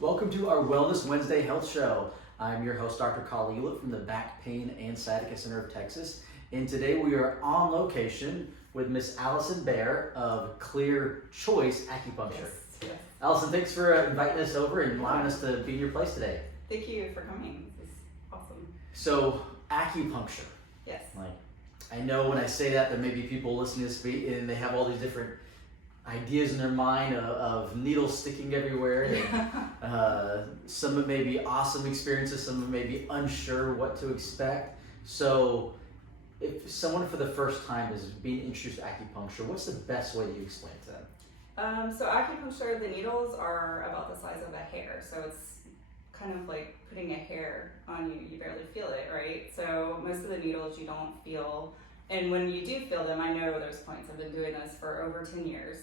Welcome to our Wellness Wednesday Health Show. I'm your host, Dr. Carl Eulett from the Back Pain and Sciatica Center of Texas. And today we are on location with Miss Alyson Bayer of Clear Choice Acupuncture. Yes. Alyson, thanks for inviting us over and allowing us to be in your place today. Thank you for coming. This is awesome. So, acupuncture. Yes. I know when I say that, there may be people listening to speak and they have all these different ideas in their mind of needles sticking everywhere. And, some of it may be awesome experiences, some of it may be unsure what to expect. So if someone for the first time is being introduced to acupuncture, what's the best way you explain it to them? So acupuncture, the needles are about the size of a hair. So it's kind of like putting a hair on you. You barely feel it, right? So most of the needles you don't feel. And when you do feel them, I know there's points. I've been doing this for over 10 years.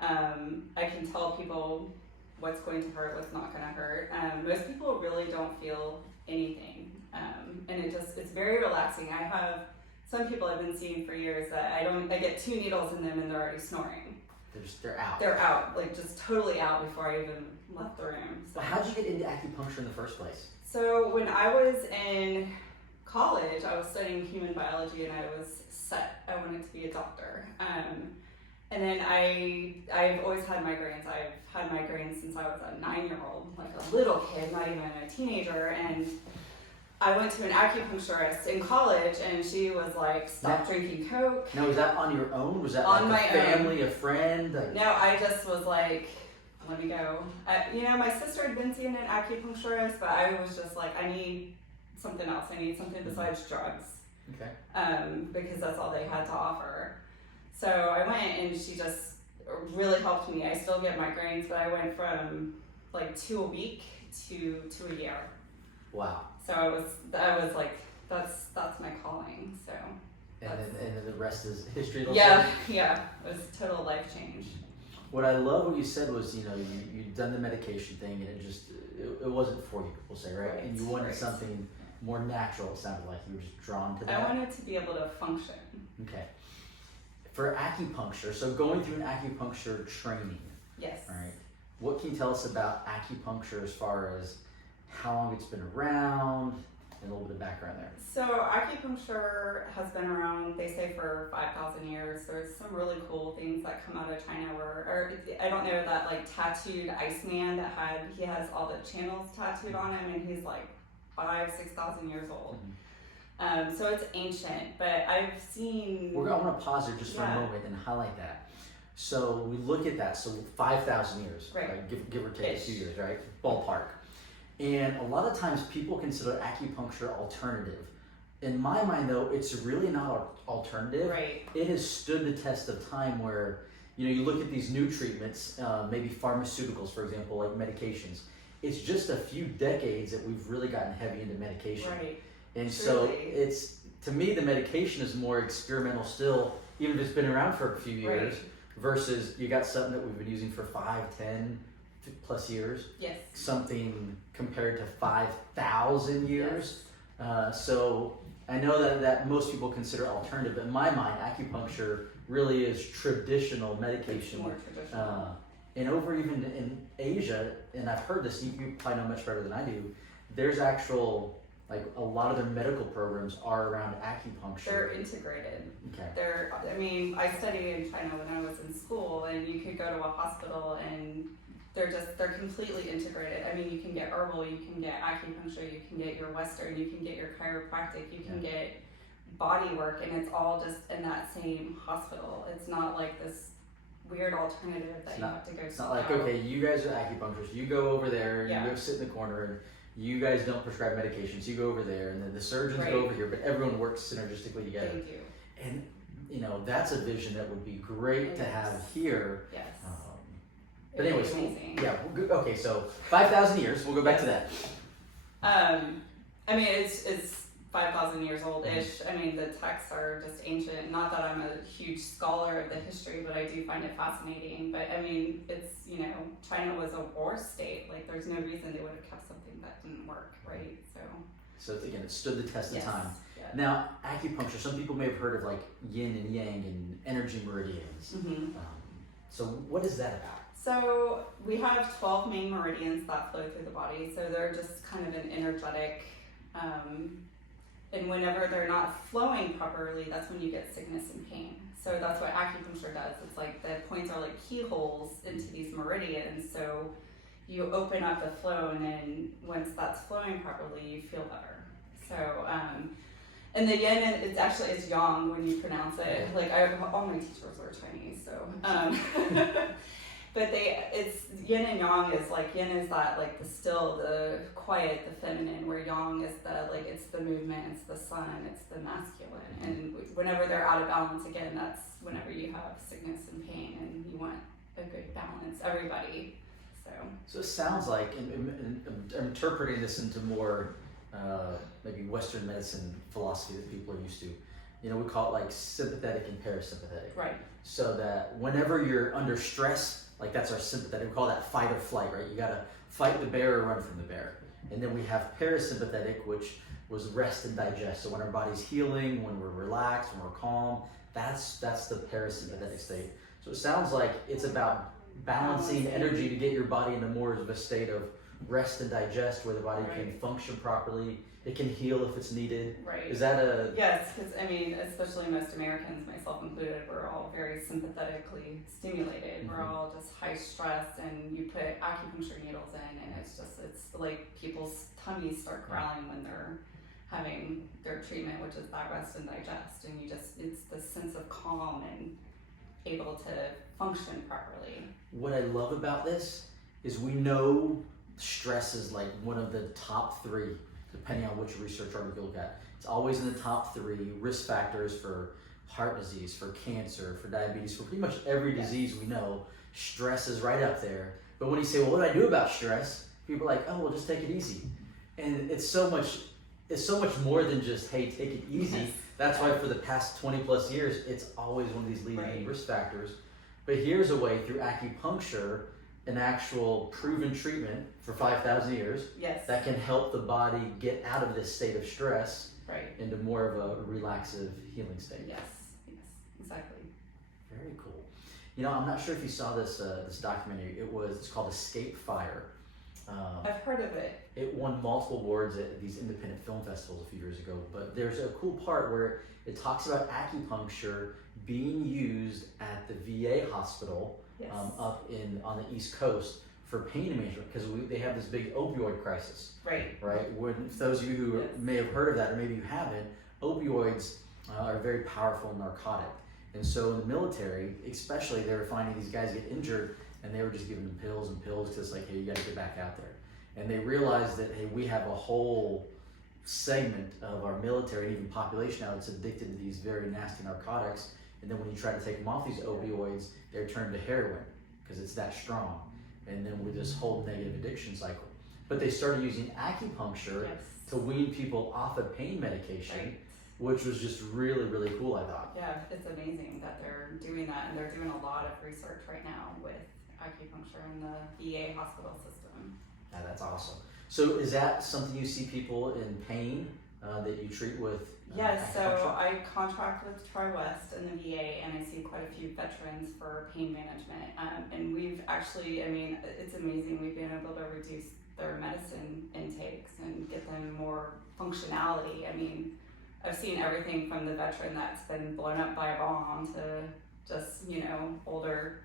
I can tell people what's going to hurt, what's not going to hurt. Most people really don't feel anything. And it's very relaxing. I have some people I've been seeing for years that I get 2 needles in them and they're already snoring. They're out. They're out, like just totally out before I even left the room. So. How'd you get into acupuncture in the first place? So when I was in college, I was studying human biology and I was set. I wanted to be a doctor. And then I've always had migraines. I've had migraines since I was a 9-year-old, like a little kid, not even a teenager. And I went to an acupuncturist in college and she was like, stop drinking Coke. Now, was that on your own? Was that on like my a family, a friend? No, I just was like, let me go. My sister had been seeing an acupuncturist, but I was just like, I need something else. I need something besides drugs. Okay. Because that's all they had to offer. So I went and she just really helped me. I still get migraines, but I went from like 2 a week to 2 a year. Wow. So I was like, that's my calling. So. And then the rest is history. Yeah. It was total life change. What I love what you said was, you'd done the medication thing and it wasn't for you, we'll say, right? And you wanted something more natural, it sounded like. You were just drawn to that. I wanted to be able to function. Okay. For acupuncture, so going through an acupuncture training. Yes. All right. What can you tell us about acupuncture as far as how long it's been around and a little bit of background there? So acupuncture has been around, they say, for 5,000 years. There's some really cool things that come out of China or I don't know, that like tattooed Iceman he has all the channels tattooed on him and he's like 5,000-6,000 years old. Mm-hmm. So it's ancient, but I've seen... I want to pause here just for a moment and highlight that. So we look at that, so 5,000 years, right? Give or take a few years, right? Ballpark. And a lot of times people consider acupuncture alternative. In my mind though, it's really not alternative. Right. It has stood the test of time where, you look at these new treatments, maybe pharmaceuticals, for example, like medications. It's just a few decades that we've really gotten heavy into medication. Right. And Truly. so to me, the medication is more experimental still, even if it's been around for a few years, versus you got something that we've been using for 5, 10 plus years. Yes. Something compared to 5,000 years. Yes. So I know that most people consider alternative, but in my mind, acupuncture really is traditional medication. It's more traditional. And over even in Asia, and I've heard this, you probably know much better than I do, there's actual, like a lot of their medical programs are around acupuncture. They're integrated. Okay. I studied in China when I was in school and you could go to a hospital and they're completely integrated. You can get herbal, you can get acupuncture, you can get your Western, you can get your chiropractic, you can get body work, and it's all just in that same hospital. It's not like this weird alternative that you have to go to. It's not like, okay, you guys are acupuncturists, you go over there, you go sit in the corner, and you guys don't prescribe medications, you go over there, and then the surgeons go over here, but everyone works synergistically together. They do. And, that's a vision that would be great to have here. Yes. But anyway, okay, so 5,000 years, we'll go back to that. It's 5,000 years old-ish. The texts are just ancient. Not that I'm a huge scholar of the history, but I do find it fascinating. But it's, China was a war state. Like, there's no reason they would have kept something that didn't work, right? So again, it stood the test of time. Yeah. Now, acupuncture, some people may have heard of like yin and yang and energy meridians. Mm-hmm. So what is that about? So we have 12 main meridians that flow through the body. So they're just kind of an energetic, and whenever they're not flowing properly, that's when you get sickness and pain. So that's what acupuncture does. It's like the points are like keyholes into these meridians. So you open up the flow, and then once that's flowing properly, you feel better. So, and the yin, it's yang when you pronounce it. Like all my teachers are Chinese, so. But it's yin and yang is like, yin is that like the still, the quiet, the feminine, where yang is the like, it's the movement, it's the sun, it's the masculine. And whenever they're out of balance, again, that's whenever you have sickness and pain, and you want a good balance, everybody. So it sounds like, and I'm interpreting this into more maybe Western medicine philosophy that people are used to. You know, we call it like sympathetic and parasympathetic. Right. So that whenever you're under stress, like that's our sympathetic, we call that fight or flight, right? You gotta fight the bear or run from the bear. And then we have parasympathetic, which was rest and digest. So when our body's healing, when we're relaxed, when we're calm, that's the parasympathetic state. So it sounds like it's about balancing energy to get your body into more of a state of rest and digest, where the body can function properly. It can heal if it's needed. Right. Is that a... Yes, because I mean, especially most Americans, myself included, we're all very sympathetically stimulated. We're all just high stress, and you put acupuncture needles in, and it's like people's tummies start growling when they're having their treatment, which is that rest and digest. And it's the sense of calm and able to function properly. What I love about this is we know stress is like one of the top 3, depending on which research article you look at. It's always in the top 3 risk factors for heart disease, for cancer, for diabetes, for pretty much every disease we know. Stress is right up there. But when you say, well, what do I do about stress? People are like, oh, well, just take it easy. And it's so much more than just, hey, take it easy. Yes. That's why for the past 20 plus years, it's always one of these leading risk factors. But here's a way through acupuncture, an actual proven treatment for 5,000 years that can help the body get out of this state of stress into more of a relaxive healing state. Yes, exactly. Very cool. You know, I'm not sure if you saw this this documentary. It's called Escape Fire. I've heard of it. It won multiple awards at these independent film festivals a few years ago. But there's a cool part where it talks about acupuncture being used at the VA hospital up on the East Coast for pain management, because they have this big opioid crisis. Right. For those of you who may have heard of that, or maybe you haven't, opioids are a very powerful narcotic. And so in the military, especially, they were finding these guys get injured, and they were just giving them pills and pills, because it's like, hey, you got to get back out there. And they realized that, hey, we have a whole segment of our military and even population now that's addicted to these very nasty narcotics. And then when you try to take them off these opioids, they're turned to heroin because it's that strong. And then with this whole negative addiction cycle. But they started using acupuncture to wean people off of pain medication, which was just really, really cool, I thought. Yeah, it's amazing that they're doing that, and they're doing a lot of research right now with acupuncture in the VA hospital system. Yeah, that's awesome. So is that something you see people in pain that you treat with Yes, so I contract with Tri-West in the VA, and I see quite a few veterans for pain management. And we've actually, I mean, it's amazing. We've been able to reduce their medicine intakes and get them more functionality. I mean, I've seen everything from the veteran that's been blown up by a bomb to just, you know, older,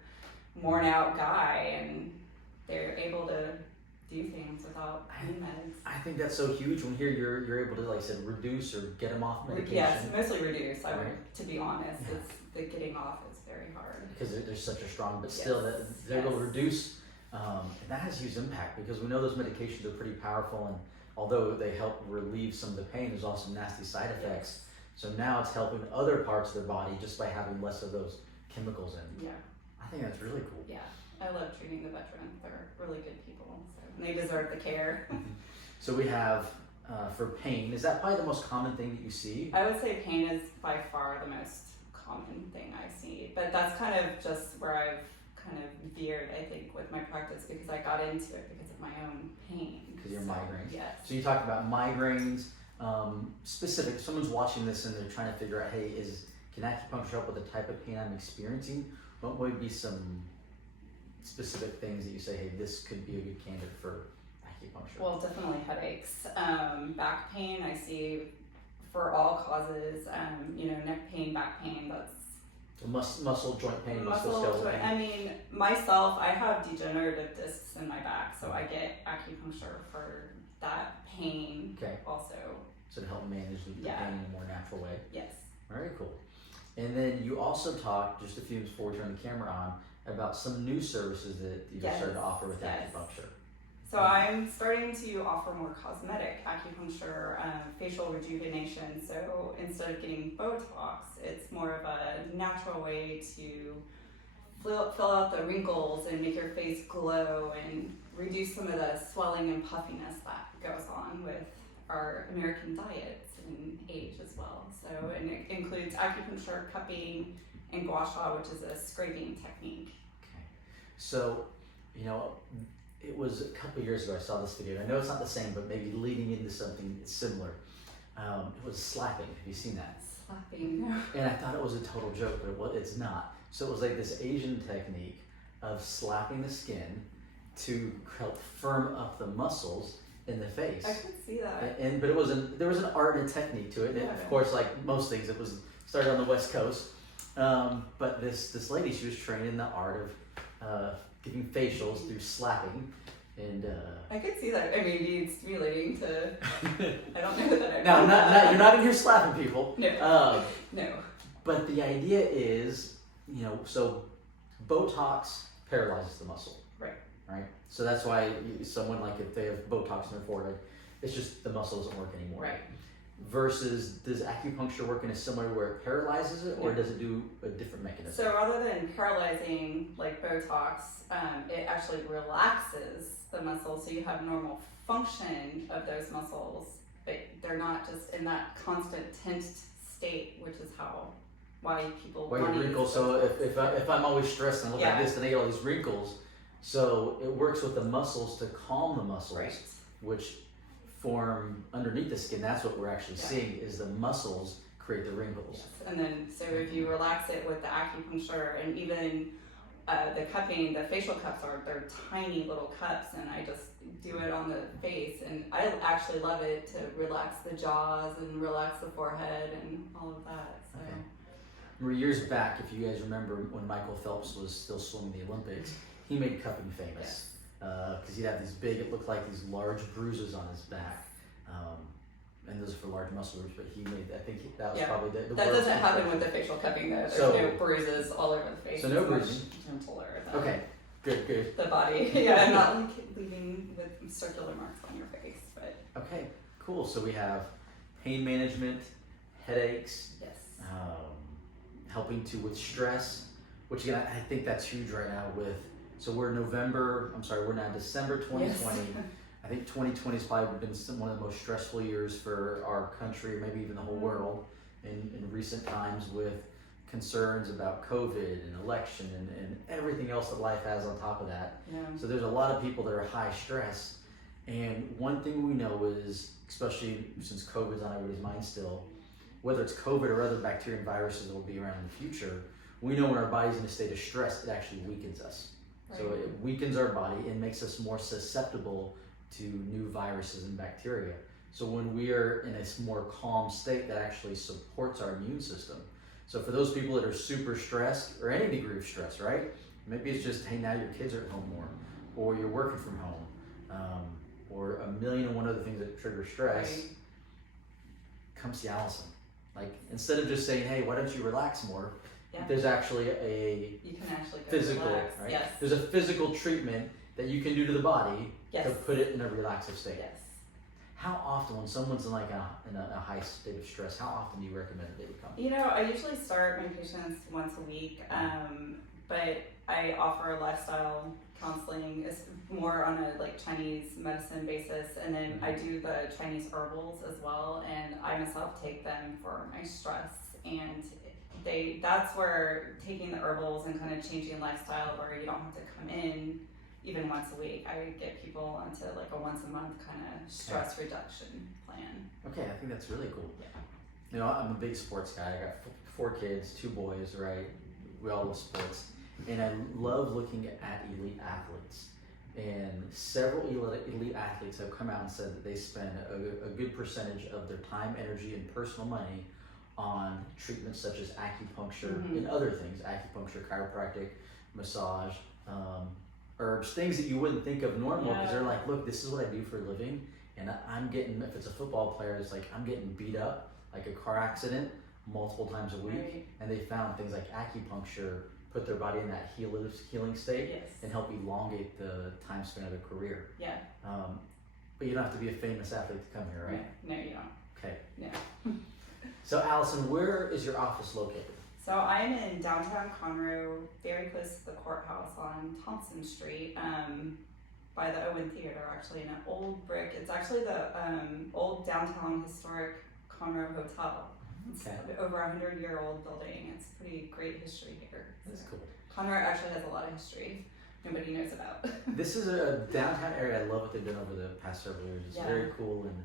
worn out guy, and they're able to do things without pain meds. I think that's so huge when here you're able to, like I said, reduce or get them off medication. Yes, mostly reduce. I would, to be honest, it's the getting off is very hard because they're such a strong, but still they're able to reduce, and that has huge impact because we know those medications are pretty powerful, and although they help relieve some of the pain, there's also nasty side effects. So now it's helping other parts of their body just by having less of those chemicals in. Yeah, I think that's really cool. Yeah, I love treating the veterans. They're really good people. And they deserve the care. So we have, for pain, is that probably the most common thing that you see? I would say pain is by far the most common thing I see. But that's kind of just where I've kind of veered, I think, with my practice because I got into it because of my own pain. Because of your migraines? Yes. So you talked about migraines, specific, if someone's watching this and they're trying to figure out, hey, can acupuncture help with the type of pain I'm experiencing? What would be some specific things that you say, hey, this could be a good candidate for acupuncture? Well, definitely headaches. Back pain, I see for all causes, neck pain, back pain, that's So muscle, joint pain, muscle musculoskeletal joint. pain. I mean, myself, I have degenerative discs in my back, so I get acupuncture for that pain Okay. also. So to help manage the Yeah. pain in a more natural way. Yes. Very cool. And then you also talked just a few minutes before we turned the camera on about some new services that you Yes. started to offer with Yes. acupuncture. So I'm starting to offer more cosmetic acupuncture, facial rejuvenation. So instead of getting Botox, it's more of a natural way to fill out the wrinkles and make your face glow and reduce some of the swelling and puffiness that goes on with our American diets and age as well. So, and it includes acupuncture, cupping, and gua sha, which is a scraping technique. Okay. So, it was a couple of years ago I saw this video. I know it's not the same, but maybe leading into something similar. It was slapping. Have you seen that? Slapping. And I thought it was a total joke, but it's not. So it was like this Asian technique of slapping the skin to help firm up the muscles in the face. I could see that. But there was an art and technique to it. And Yeah. of course, like most things, it was started on the West Coast. But this lady, she was trained in the art of giving facials through slapping. And I could see that. I mean, it's relating to. I don't know that I. now, you're not in here slapping people. No. No. But the idea is, so Botox paralyzes the muscle. Right. So that's why someone, like, if they have Botox in their forehead, it's just the muscle doesn't work anymore. Right. Versus, does acupuncture work in a similar where it paralyzes it, or Yeah. does it do a different mechanism? So rather than paralyzing like Botox, it actually relaxes the muscles, so you have normal function of those muscles, but they're not just in that constant tensed state, which is why people Why want you to wrinkle? use So Botox. if I'm always stressed and I look Yeah. like this, then I get all these wrinkles. So it works with the muscles to calm the muscles, Right. which form underneath the skin. That's what we're actually Yeah. seeing is the muscles create the wrinkles. Yes. And then, so if you relax it with the acupuncture and even the cupping, the facial cups they're tiny little cups, and I just do it on the face, and I actually love it to relax the jaws and relax the forehead and all of that. So. Okay. Remember years back, if you guys remember when Michael Phelps was still swimming the Olympics, he made cupping famous. Because he'd have these big, it looked like these large bruises on his back. And those are for large muscle groups, but he made, I think that was Yeah. probably the That world's doesn't happen first. with the facial cupping though. There's So- no bruises all over the face. So no It's much bruising. gentler than Okay, good. the body. Yeah, I'm not like leaving with circular marks on your face, but Okay, cool. So we have pain management, headaches, yes. helping with stress, which again, I think that's huge right now so we're we're now December 2020. Yes. I think 2020 has probably been one of the most stressful years for our country, maybe even the whole world, in recent times with concerns about COVID and election and everything else that life has on top of that. Yeah. So there's a lot of people that are high stress. And one thing we know is, especially since COVID's on everybody's mind still, whether it's COVID or other bacteria and viruses that will be around in the future, we know when our body's in a state of stress, it actually weakens us. So Right. it weakens our body and makes us more susceptible to new viruses and bacteria. So when we are in a more calm state, that actually supports our immune system. So for those people that are super stressed, or any degree of stress, right? Maybe it's just, hey, now your kids are at home more, or you're working from home, or a million and one other things that trigger stress. Right. Come see Alyson. Like, instead of just saying, hey, why don't you relax more? Yeah. There's actually a You can actually go physical, relax. right? Yes. There's a physical treatment that you can do to the body Yes. to put it in a relaxive state. Yes. How often, when someone's in like in a high state of stress, how often do you recommend that they would come? You know, I usually start my patients once a week, but I offer lifestyle counseling. It's more on a like Chinese medicine basis, and then I do the Chinese herbals as well, and I myself take them for my stress. And that's where taking the herbals and kind of changing lifestyle where you don't have to come in even once a week. I get people onto like a once a month kind of stress reduction plan. Okay, I think that's really cool. Yeah. You know, I'm a big sports guy. I got 4 kids, 2 boys, right? We all love sports. and I love looking at elite athletes. And several elite athletes have come out and said that they spend a good percentage of their time, energy, and personal money on treatments such as acupuncture and other things, acupuncture, chiropractic, massage, herbs, things that you wouldn't think of normal, because they're like, look, this is what I do for a living, and I'm getting, if it's a football player, it's like I'm getting beat up, like a car accident, multiple times a week, and they found things like acupuncture put their body in that healing state and help elongate the time span of their career. Yeah. But you don't have to be a famous athlete to come here, right? No, you don't. Okay. No. So Alyson, where is your office located? So I'm in downtown Conroe, very close to the courthouse on Thompson Street, by the Owen Theater, actually, in an old brick. It's actually the old downtown historic Conroe Hotel. It's over 100-year-old building. It's pretty great history here. That's cool. Conroe actually has a lot of history nobody knows about. This is a downtown area. I love what they've done over the past several years. It's very cool, and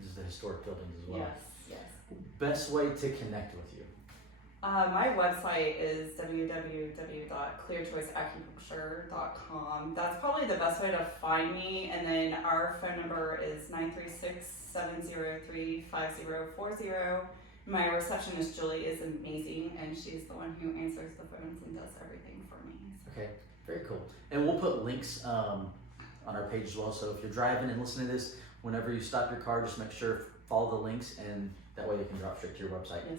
just the historic buildings as well. Yes. Best way to connect with you? My website is www.clearchoiceacupuncture.com. That's probably the best way to find me. And then our phone number is 936-703-5040. My receptionist, Julie, is amazing, and she's the one who answers the phones and does everything for me. Okay, very cool. And we'll put links on our page as well. So if you're driving and listening to this, whenever you stop your car, just make sure follow the links, and that way they can drop straight to your website and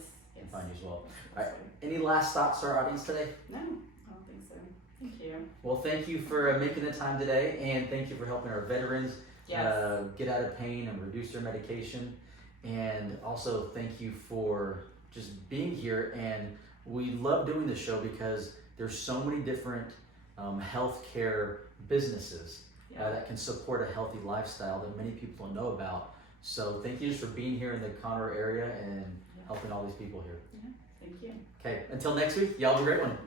find you as well. All right. Any last thoughts to our audience today? No, I don't think so. Thank you. Well, thank you for making the time today, and thank you for helping our veterans get out of pain and reduce their medication. And also thank you for just being here. And we love doing this show because there's so many different healthcare businesses that can support a healthy lifestyle that many people don't know about. So thank you just for being here in the Conroe area and helping all these people here. Yeah, thank you. Okay, until next week, y'all have a great one.